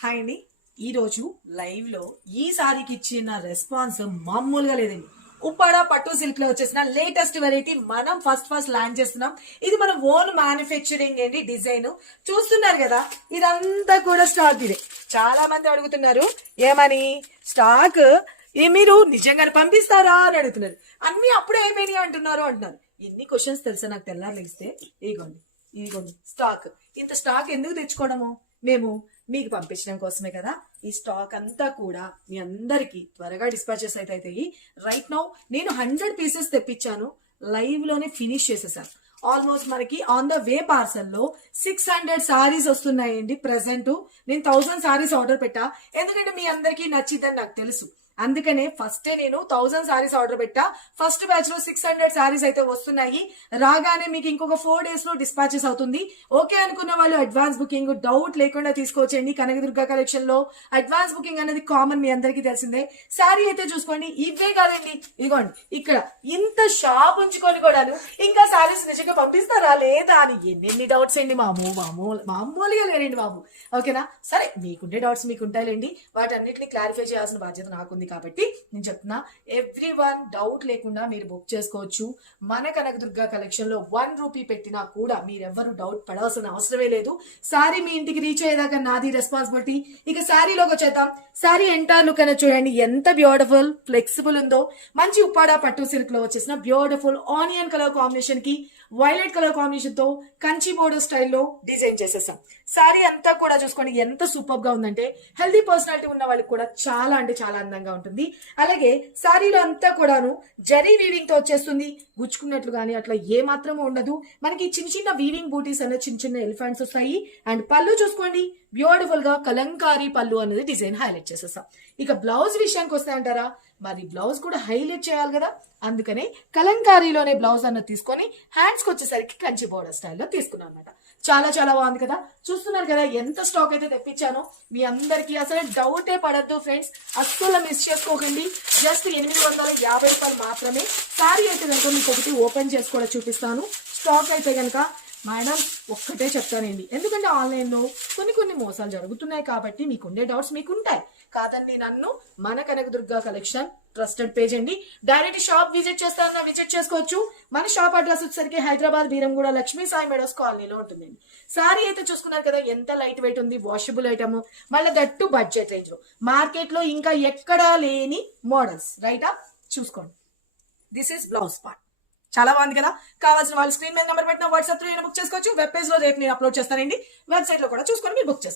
Hi అండి. ఈరోజు live లో ఈ సారీకి ఇచ్చిన రెస్పాన్స్ మామూలుగా లేదండి. ఉప్పాడ పట్టు సిల్క్ లో వచ్చేసిన లేటెస్ట్ వెరైటీ మనం ఫస్ట్ లాంచ్ చేస్తున్నాం. ఇది మన ఓన్ మ్యానుఫ్యాక్చరింగ్ అండి. డిజైన్ చూస్తున్నారు కదా, ఇదంతా కూడా స్టాక్. ఇదే చాలా మంది అడుగుతున్నారు, ఏమని స్టాక్ మీరు నిజంగానే పంపిస్తారా అని అడుగుతున్నారు. అన్ని అప్పుడే అయిపోయినాయి అంటున్నారు. ఎన్ని క్వశ్చన్స్ తెలుసా నాకు తెల్లారు లేస్తే. ఇదిగోండి స్టాక్. ఇంత స్టాక్ ఎందుకు తెచ్చుకోవడము? మేము మీకు పంపించడం కోసమే కదా. ఈ స్టాక్ అంతా కూడా మీ అందరికి త్వరగా డిస్పాచెస్ అయితే అవుతాయి. రైట్ నౌ నేను 100 పీసెస్ తెప్పించాను, లైవ్ లోనే ఫినిష్ చేసేసాను. ఆల్మోస్ట్ మనకి ఆన్ ద వే పార్సల్ లో 600 సారీస్ వస్తున్నాయండి. ప్రెసెంట్ నేను 1000 సారీస్ ఆర్డర్ పెట్టా, ఎందుకంటే మీ అందరికీ నచ్చిద్దని నాకు తెలుసు. అందుకనే ఫస్టే నేను 1000 సారీస్ ఆర్డర్ పెట్టా. ఫస్ట్ బ్యాచ్ లో 600 సారీస్ అయితే వస్తున్నాయి. రాగానే మీకు ఇంకొక 4 days లో డిస్పాచెస్ అవుతుంది. ఓకే అనుకున్న వాళ్ళు అడ్వాన్స్ బుకింగ్ డౌట్ లేకుండా తీసుకోవచ్చండి. కనకదుర్గ కలెక్షన్ లో అడ్వాన్స్ బుకింగ్ అనేది కామన్, మీ అందరికీ తెలిసిందే. సారీ అయితే చూసుకోండి, ఇవే కాదండి, ఇదిగోండి ఇక్కడ ఇంత షాప్ ఉంచుకొని కూడాను ఇంకా సారీస్ నిజంగా పంపిస్తారా లేదా అని ఎన్ని డౌట్స్ అండి. మామూలుగా లేరండి బాబు. ఓకేనా? సరే, మీకుండే డౌట్స్ మీకు ఉంటాయిలేండి, వాటన్నిటిని క్లారిఫై చేయాల్సిన బాధ్యత నాకుంది. కాబట్టి నేను చెప్తున్నా, ఎవ్రీవన్ డౌట్ లేకుండా మీరు బుక్ చేసుకోవచ్చు. మన కనకదుర్గ కలెక్షన్ లో 1 రూపీ పెట్టినా కూడా మీరెవ్వరు డౌట్ పడాల్సిన అవసరమే లేదు. సారీ మీ ఇంటికి రీచ్ అయ్యేదాకా నాది రెస్పాన్సిబిలిటీ. ఇక సారీలోకి వచ్చేద్దాం. సారీ ఎంటైర్ లుక్ అనేది చూడండి, ఎంత బ్యూటిఫుల్ ఫ్లెక్సిబుల్ ఉందో. మంచి ఉప్పాడ పట్టు సిల్క్ లో వచ్చేసిన బ్యూటిఫుల్ ఆనియన్ కలర్ కాంబినేషన్ కి వైలెట్ కలర్ కాంబినేషన్ తో కంచి బోర్డర్ స్టైల్లో డిజైన్ చేసేసాం. సారీ అంతా కూడా చూసుకోండి ఎంత సూపర్ గా ఉందంటే, హెల్దీ పర్సనాలిటీ ఉన్న వాళ్ళకి కూడా చాలా అంటే చాలా అందంగా ఉంటుంది. అలాగే సారీలో అంతా కూడాను జరీ వీవింగ్ తో వచ్చేస్తుంది. గుచ్చుకున్నట్లు కానీ అట్లా ఏ మాత్రము ఉండదు. మనకి చిన్న చిన్న వీవింగ్ బూటీస్ అనే చిన్న ఎలిఫెంట్స్ వస్తాయి. అండ్ పళ్ళు చూసుకోండి, బ్యూటిఫుల్ గా కలంకారీ పళ్ళు అనేది డిజైన్ హైలైట్ చేసేసాం. ఇక బ్లౌజ్ విషయానికి వస్తే అంటారా, మరి బ్లౌజ్ కూడా హైలైట్ చేయాలి కదా, అందుకనే కలంకారీలోనే బ్లౌజ్ అన్నది తీసుకొని హ్యాండ్స్ కి వచ్చేసరికి కంచి బోర్డర్ స్టైల్లో తీసుకున్నాం అనమాట. చాలా చాలా బాగుంది కదా. చూస్తున్నారు కదా ఎంత స్టాక్ అయితే తెప్పించానో. మీ అందరికి అసలు డౌటే పడద్దు ఫ్రెండ్స్, అస్సలు మిస్ చేసుకోకండి. జస్ట్ 850 రూపాయలు మాత్రమే. సారీ అయితే కనుక మీకు ఒకటి ఓపెన్ చేసి కూడా చూపిస్తాను. స్టాక్ అయితే కనుక మేడం ఒక్కటే చెప్తానండి, ఎందుకంటే ఆన్లైన్లో కొన్ని మోసాలు జరుగుతున్నాయి కాబట్టి మీకుండే డౌట్స్ మీకుంటాయి. కాదండి, నన్ను మన కనకదుర్గ కలెక్షన్ ట్రస్టెడ్ పేజ్ అండి. డైరెక్ట్ షాప్ విజిట్ చేస్తారన్నా విజిట్ చేసుకోవచ్చు. మన షాప్ అడ్రస్ వచ్చేసరికి హైదరాబాద్ బీరంగూడ లక్ష్మీ సాయి మెడోస్ కాలనీలో ఉంటుందండి. సారీ అయితే చూసుకున్నారు కదా ఎంత లైట్ వెయిట్ ఉంది, వాషబుల్ ఐటమ్, మళ్ళీ దట్టు బడ్జెట్ రేంజ్ లో. మార్కెట్ లో ఇంకా ఎక్కడా లేని మోడల్స్. రైటా? చూసుకోండి, దిస్ ఇస్ బ్లౌజ్ పార్ట్. చాలా బాగుంది కదా. కావాల్సిన వాళ్ళు స్క్రీన్ మీద నెంబర్ పెట్టిన వాట్సాప్ త్రూ బుక్ చేసుకోవచ్చు. వెబ్ పేజ్ లో రేపు నేను అప్లోడ్ చేస్తానండి. వెబ్సైట్ లో కూడా చూసుకొని మీరు బుక్ చేసుకోండి.